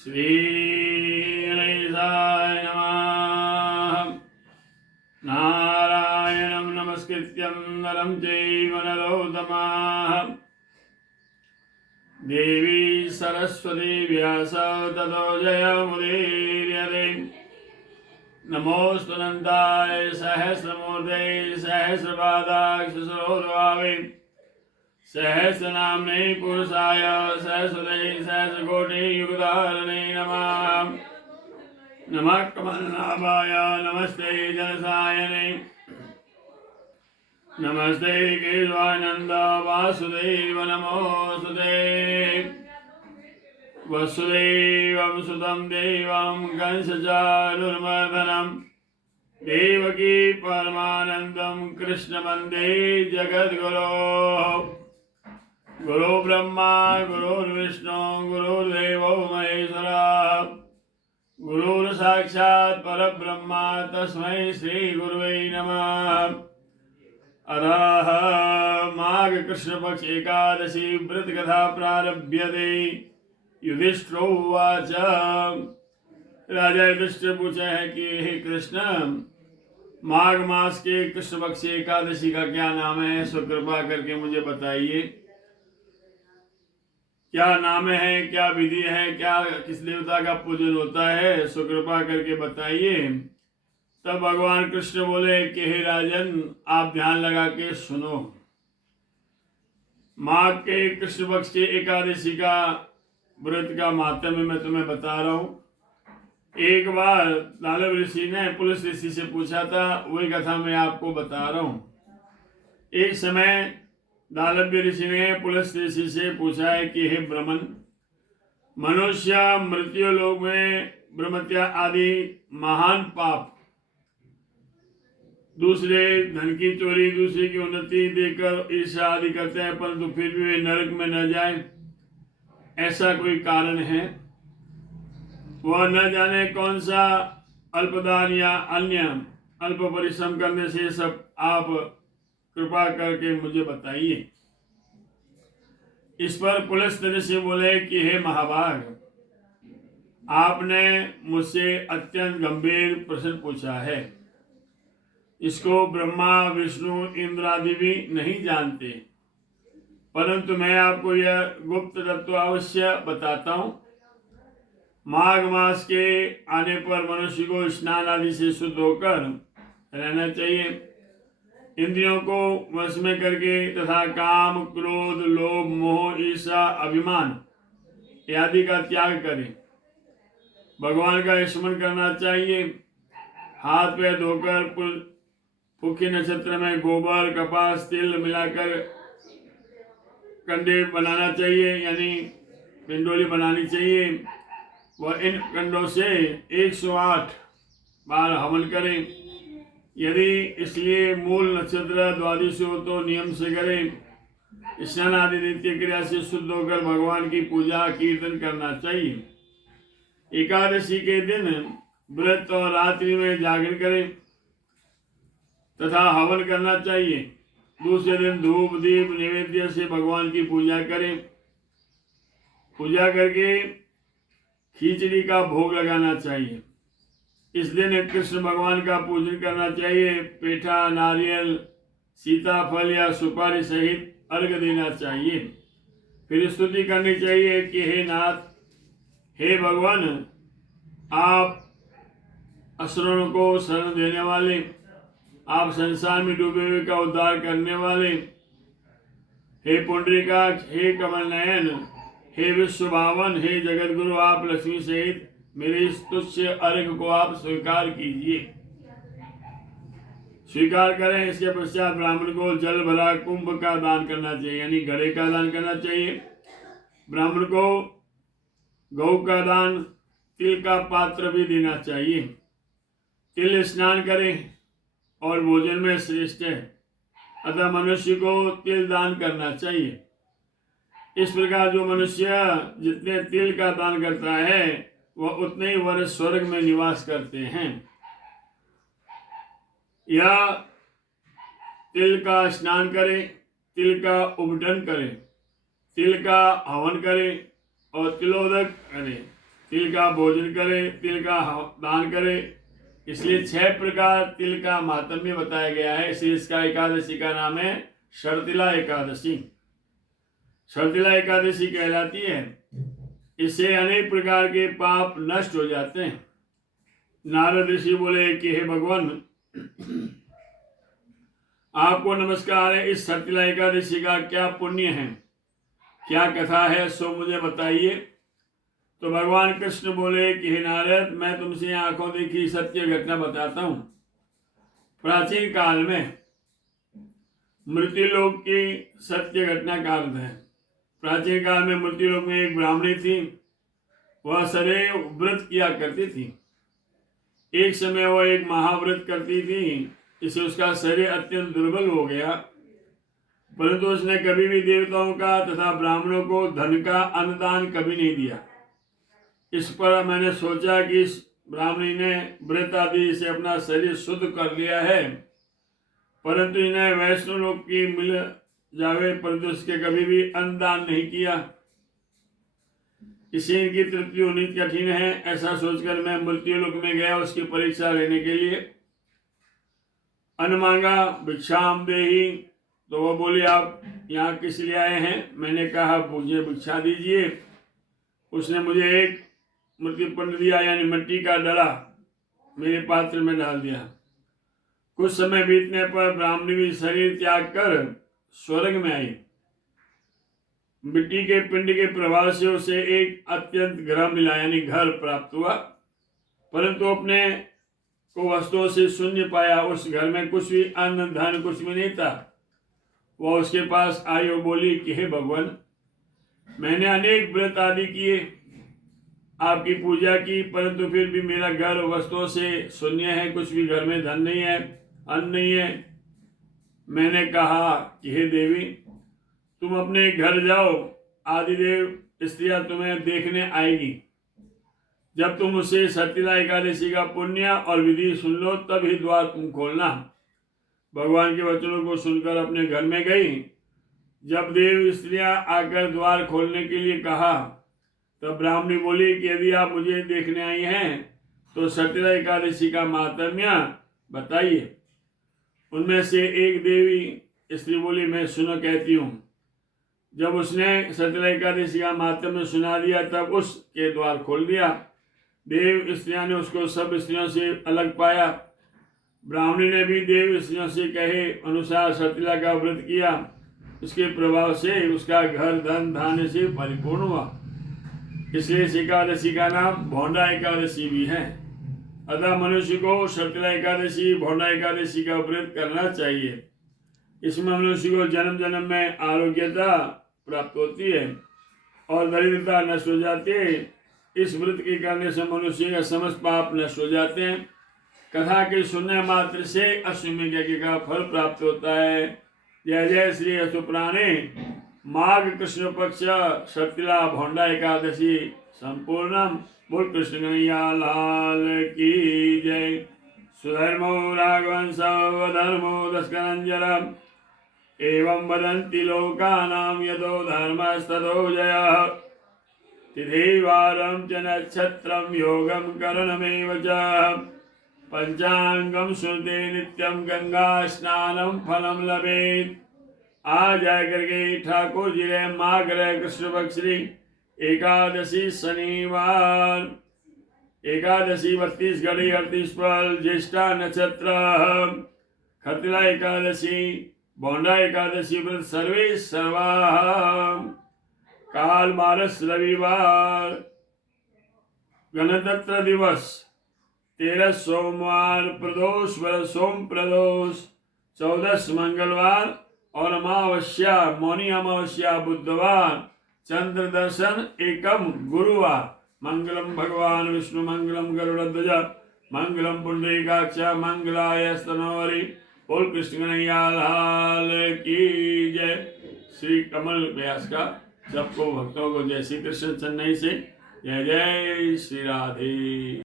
श्री गणेशाय नमः। नारायणं नमस्कृत्यं नरं चैव नरोत्तमः देवी सरस्वती व्यासं ततो जयमुदीरये। नमोऽस्तु अनन्ताय सहस्रमूर्ते सहस्रपादाक्षसरोद्भावे सहस्रनाम्ने पुरुषाय सहस्रते सहस्रकोटियुगधारिणे नमः। नमः कमलनाभाय नमस्ते जलसायने नमस्ते केशवानन्द वासुदेव नमोस्तुते। वसुदेवं सुतं देवं कंसचाणूरमर्दनं देवकी परमानन्दं कृष्ण वन्दे जगद्गुरोः। गुरु ब्रह्मा गुरुर्विष्णु गुरुर्देवो महेश्वरः गुरुर्साक्षात् परब्रह्मा तस्मै श्री गुरुवे नमः। अतः माघ कृष्ण पक्ष एकादशी व्रत कथा प्रारभ्यते। युधिष्ठिरो उवाच। राजा युधिष्ठिर पूछा है कि हे कृष्ण, माघ मास के कृष्ण पक्ष एकादशी का क्या नाम है, सो कृपा करके मुझे बताइए। क्या नाम है, क्या विधि है, क्या किस देवता का पूजन होता है, सो कृपा करके बताइए। तब भगवान कृष्ण बोले कि हे राजन, आप ध्यान लगा के सुनो। माघ के कृष्ण पक्ष के एकादशी का व्रत का माहात्म्य मैं तुम्हें बता रहा हूँ। एक बार दानव ऋषि ने पुलस्त ऋषि से पूछा था, वही कथा मैं आपको बता रहा हूँ। एक समय दानव्य ऋषि ने पुलस्त ऋषि से पूछा है कि हे ब्रह्मन, मनुष्य मृत्यु लोक में ब्रह्मत्या आदि महान पाप, दूसरे धन की चोरी, दूसरे की उन्नति देखकर ईर्ष्या आदि करते हैं, परंतु फिर भी वे नरक में न जाए, ऐसा कोई कारण है? वह न जाने कौन सा अल्पदान या अन्य अल्प परिश्रम करने से सब आप कृपा करके मुझे बताइए। इस पर पुलस्त ऋषि बोले कि हे महाभाग, आपने मुझसे अत्यंत गंभीर प्रश्न पूछा है। इसको ब्रह्मा विष्णु इंद्र आदि भी नहीं जानते, परंतु मैं आपको यह गुप्त तत्व अवश्य बताता हूँ। माघ मास के आने पर मनुष्य को स्नान आदि से शुद्ध होकर रहना चाहिए। इंद्रियों को वश में करके तथा काम क्रोध लोभ मोह ईर्ष्या अभिमान आदि का त्याग करें। भगवान का स्मरण करना चाहिए। हाथ पैर धोकर पुख्य नक्षत्र में गोबर कपास तिल मिलाकर कंडे बनाना चाहिए, यानी पिंडोली बनानी चाहिए। वह इन कंडों से 108 बार हवन करें। यदि इसलिए मूल नक्षत्र द्वादशी हो तो नियम से करें। स्नान आदि नित्य क्रिया से शुद्ध होकर भगवान की पूजा कीर्तन करना चाहिए। एकादशी के दिन व्रत और रात्रि में जागरण करें तथा हवन करना चाहिए। दूसरे दिन धूप दीप नैवेद्य से भगवान की पूजा करें। पूजा करके खिचड़ी का भोग लगाना चाहिए। इस दिन कृष्ण भगवान का पूजन करना चाहिए। पेठा नारियल सीताफल या सुपारी सहित अर्घ देना चाहिए। फिर स्तुति करनी चाहिए कि हे नाथ, हे भगवान, आप असुरों को शरण देने वाले, आप संसार में डूबे हुए का उद्धार करने वाले, हे पुंडरीकाक्ष, हे कमल नयन, हे विश्व भावन, हे जगत गुरु, आप लक्ष्मी सहित मेरे इस तुच्छ अर्घ को आप स्वीकार कीजिए। स्वीकार करें। इसके पश्चात ब्राह्मण को जल भरा कुंभ का दान करना चाहिए, यानी घड़े का दान करना चाहिए। ब्राह्मण को गौ का दान, तिल का पात्र भी देना चाहिए। तिल स्नान करें और भोजन में श्रेष्ठ है, अतः मनुष्य को तिल दान करना चाहिए। इस प्रकार जो मनुष्य जितने तिल का दान करता है वह उतने ही वर्ष स्वर्ग में निवास करते हैं। या तिल का स्नान करें, तिल का उपटन करें, तिल का हवन करें और तिलोदक करें। तिल का भोजन करे, तिल का दान करे। इसलिए 6 प्रकार तिल का महात्म्य बताया गया है। इसलिए इसका एकादशी का नाम है शर्तिला एकादशी। शर्तिला एकादशी कहलाती है। इससे अनेक प्रकार के पाप नष्ट हो जाते हैं। नारद ऋषि बोले कि हे भगवान, आपको नमस्कार है। इस शर्तिला एकादशी का क्या पुण्य है, क्या कथा है, सो मुझे बताइए। तो भगवान कृष्ण बोले कि हे नारद, मैं तुमसे आंखों देखी सत्य घटना बताता हूँ। प्राचीन काल में मृत्युलोक की सत्य घटना का अर्थ है। प्राचीन काल में मृत्युलोक में एक ब्राह्मणी थी। वह सदैव व्रत किया करती थी। एक समय वह एक महाव्रत करती थी। इससे उसका शरीर अत्यंत दुर्बल हो गया, परंतु उसने कभी भी देवताओं का तथा ब्राह्मणों को धन का अन्नदान कभी नहीं दिया। इस पर मैंने सोचा कि इस ब्राह्मणी ने व्रत आदि से अपना शरीर शुद्ध कर लिया है, परंतु इन्हें वैष्णव लोग की मिल जावे, परंतु उसके कभी भी अन्नदान नहीं किया। इसे इनकी तृप्ति होनी कठिन है। ऐसा सोचकर मैं मृत्युलोक में गया उसकी परीक्षा लेने के लिए। अन्न मांगा, भिक्षाम देहि। तो वह बोली, आप यहाँ किस लिए आए हैं? मैंने कहा, मुझे भिक्षा दीजिए। उसने मुझे एक मृत्यु पिंड दिया, यानी मिट्टी का डला मेरे पात्र में डाल दिया। कुछ समय बीतने पर ब्राह्मणी भी शरीर त्याग कर स्वर्ग में आई। मिट्टी के पिंड के प्रभाव से उसे एक अत्यंत ग्रह मिला, यानी घर प्राप्त हुआ, परंतु अपने को वस्तुओं से शून्य पाया। उस घर में कुछ भी अन्न धन कुछ भी नहीं था। वह उसके पास आई और बोली कि हे भगवान, मैंने अनेक व्रत आदि किए, आपकी पूजा की, परंतु फिर भी मेरा घर वस्तुओं से शून्य है। कुछ भी घर में धन नहीं है, अन्न नहीं है। मैंने कहा कि हे देवी, तुम अपने घर जाओ, आदिदेव स्त्रियां तुम्हें देखने आएगी। जब तुम उसे शर्तिला एकादशी का पुण्य और विधि सुन लो, तब ही द्वार तुम खोलना। भगवान के वचनों को सुनकर अपने घर में गई। जब देव स्त्रियां आकर द्वार खोलने के लिए कहा, तब ब्राह्मणी बोली कि यदि आप मुझे देखने आई हैं तो शर्तिला एकादशी का महात्म्य बताइए। उनमें से एक देवी स्त्री बोली, मैं सुनो कहती हूँ। जब उसने शर्तिला एकादशी का महात्म्य सुना दिया, तब उसके द्वार खोल दिया। देव स्त्रियों ने उसको सब स्त्रियों से अलग पाया। ब्राह्मणी ने भी देव स्त्रियों से कहे अनुसार शर्तिला का व्रत किया। उसके प्रभाव से उसका घर धन धान्य से परिपूर्ण हुआ। इसलिए इस एकादशी का नाम भौंडा एकादशी भी है। अतः मनुष्य को शर्तिला एकादशी, भौंडा एकादशी का व्रत करना चाहिए। इसमें मनुष्य को जन्म जन्म में आरोग्यता प्राप्त होती है और दरिद्रता नष्ट हो जाती है। इस व्रत के करने से मनुष्य का समस्त पाप नष्ट हो जाते हैं। कथा के सुनने मात्र से अश्वमेध यज्ञ का फल प्राप्त होता है। जय जय श्री अशुप्राणे। माघ कृष्ण पक्ष शर्तिला भौंडा एकादशी संपूर्णम। बोल कृष्ण कन्हैया लाल की जय। सुधर्मो राघवंशो धर्मो दशकरंजरम एवं वदन्ति लोकानां यतो धर्मस्ततो जयः। तिथिवारं च नक्षत्रं योगं करणमेव च पंचांगम श्रुते नित्यं गंगा स्नानं फलं लभेत्। आज जाकर के ठाकुर जी ने माघ कृष्ण पक्ष एकादशी शनिवार, एकादशी 32 घड़ी 38 पल, ज्येष्ठा नक्षत्र, शर्तिला एकादशी, भौंडा एकादशी व्रत सर्वे सर्वा। काल मारस रविवार, गणतंत्र दिवस, 13 सोमवार, प्रदोष व सोम प्रदोष, 14 मंगलवार और अमावस्या मौनी अमावस्या बुधवार, चंद्र दर्शन एकम गुरुवार। मंगलम भगवान विष्णु मंगलम गरुड़ध्वज मंगलम पुंडरीकाक्ष मंगलाय स्तनोहरि। बोल कृष्ण कन्हैया लाल की जय। श्री कमल व्यास का सबको भक्तों को जय श्री कृष्ण चेन्नई से जय जय श्री राधे।